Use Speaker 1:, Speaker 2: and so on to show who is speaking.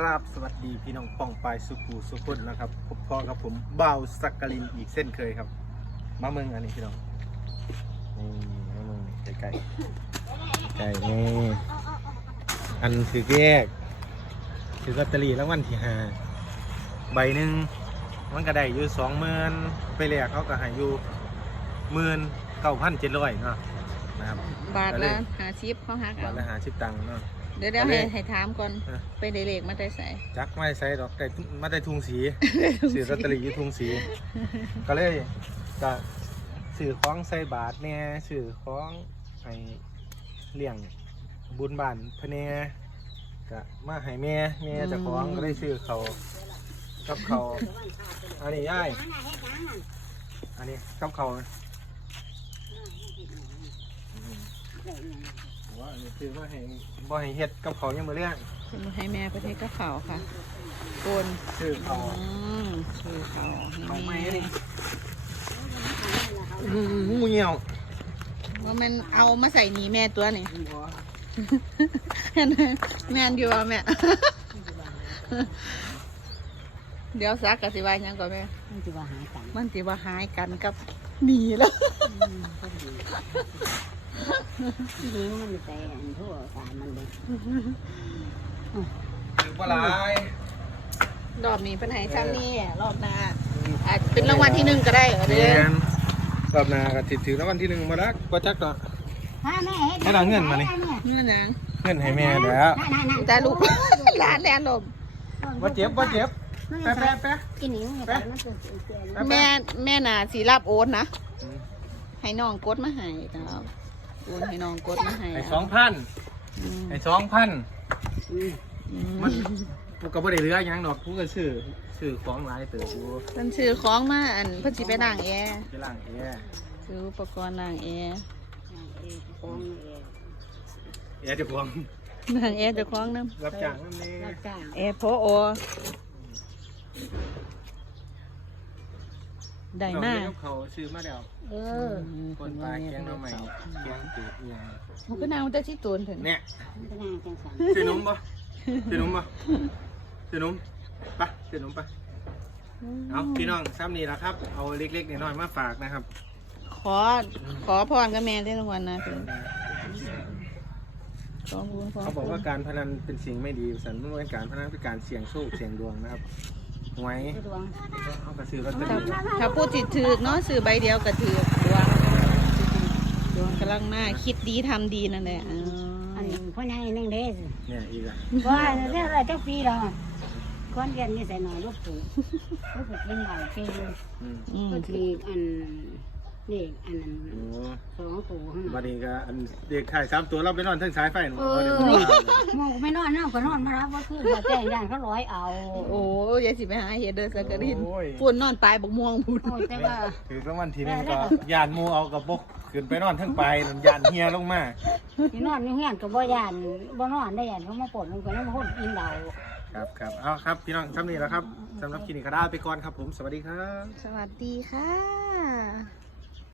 Speaker 1: ครับสวัสดีพี่น้องป้องปายสุกูสุกุลนะครับพบพ่อกับผมบ่าวสักกลินอีกเส้นเคยครับมาเมืองอันนี้พี่น้องนี่มาเมืองไก่นี่อันถือแยกถือลอตเตอรี่แล้ววันที่5ใบหนึ่งมันก็ได้อยู่20,000ไปแลกเขาก็ให้อยู่19,700เนาะนะครับ
Speaker 2: บาทละ50เขาหัก
Speaker 1: บาทละ50 ตังค์เนาะ
Speaker 2: เดี๋ยวให้ถามก่อนไปได้เลขมาได้ใส่
Speaker 1: จักไม่ใส่ดอกแต่มาได้ทุงสีสื่อลอตเตอรี่อยู่ทุงสีก็เลยจะสื่อของใส่บาทเนี่ยสื่อของให้เลี้ยงบุญบานพเนก็มาให้แม่จะของก็ได้ซื้อเขากับเขาอันนี้ย่ายอันนี้กับเขาว่าอันนี้คือว่าให้บ่ให้เฮ็ดกับเขายังบ่เลี้ยง
Speaker 2: ให้แม่ประเทศก็เขาค่ะโกน
Speaker 1: ซื้อเขา
Speaker 2: ซื้อเขา
Speaker 1: ให้แม่งูเหี่ยว
Speaker 2: ว่ามันเอามาใส่หนีแม่ตัวนี่แม่นอยู่ว่าแม่เดี๋ยวซักกะสิว่ายังก่อนแม่มันสิว่าหายกันกับหนีแล้ว
Speaker 3: นี่มันแต่ทั่วสารมันเลย
Speaker 1: ถือว่าหลาย
Speaker 2: รอบนี้เป็นไหซ้ำนี่รอบหน้าอาจเป็นรางวัลที่1ก็ได้เหรอเด้อ
Speaker 1: รอบหน้าก็ถือรางวัลที่1มาแล้วก็จักก็ให้เราเงินมานี่
Speaker 2: เงินยัง
Speaker 1: เงินให้แม่แล้ว
Speaker 2: แต่ลูกร้านแดนลม
Speaker 1: ว่าเจ็บแป๊ะ
Speaker 3: กินหนิ
Speaker 2: แม่น่ะสีรับโอนนะให้น้องกดมาให้ครับโอนให้น้องกดมาให้
Speaker 1: 2,000มันกูก็บ่ได้เหลือหยังดอกกูก็ซื้อของหลายเติบอยู่
Speaker 2: เพิ่นซื้อของมาอันเพิ่นสิไปล้างแอร์ซื้ออุปกรณ์ล้างแอร์
Speaker 1: เจ้าของ
Speaker 2: ล้างแอร์เจ้าของนำ
Speaker 1: รับจ้างนำนี่
Speaker 2: แอร์พอได้มาก
Speaker 1: เขาซื้อมาแล้วคนปลาแกงน้ำใหม่แกงจืดยัง
Speaker 2: มันก็นาวแต่สิตูนถึง
Speaker 1: เนี่ยซื้อนุ่มปะซื้อนุ่มปะเอาพี่น้องซ้ำนี่ละครับเอาเล็กๆน้อยๆมาฝากนะครับ
Speaker 2: ขอพรกับแม่ได้รางวัลนะ
Speaker 1: เขาบอกว่าการพนันเป็นสิ่งไม่ดีสันไม่เป็นการพนันเป็นการเสี่ยงโชคเสี่ยงดวงนะครับหวยเอากระสือลอตเตอรี่
Speaker 2: ถ้าพูดถือเนาะซื้อใบเดียวกระถือดวงกำลังมาคิดดีทำดีนั่นแหละ
Speaker 3: อันพ่อใหญ่นึงเด้
Speaker 1: เนี่ยอีกอ่ะ
Speaker 3: ว่าเรื่องอะไรเจ้าปีเราก้อนแก่นนี่ใส่หน่อยลูกผูกินหน่อยปีก็ทีอันนี่อันนั้น2 ตัว
Speaker 1: วันนี้ก็อันเด็กไข่3 ตัวเราไปนอนทั้งสายไฟหนู
Speaker 3: ไม่นอนนั่งก็นอนมารับว่าคือมาแจ้งย่านเขาร้อยเอา
Speaker 2: โอ้ยายสิไปหาเฮ็ดเด้อสักกะดินปุ่นนอนตายบักม่วงพุ่น
Speaker 3: แต่ว่า
Speaker 1: คือรางวัลที่1ก็ย่านมูเอากระบกขึ้นไปนอนทั้งไปย่านเฮียลงมา
Speaker 3: ที่นอนอยู่เฮียนก็บ่ย่านบ่นอนได้ย่านเขามาปลดมันก็ยังมาคนกินเหล้า
Speaker 1: ครับเอาครับพี่น้องซ้ำนี้แล้วครับสำหรับคลินิกกระดาไปก่อนครับผมสวัสดีครับ
Speaker 2: สวัสดีค่ะ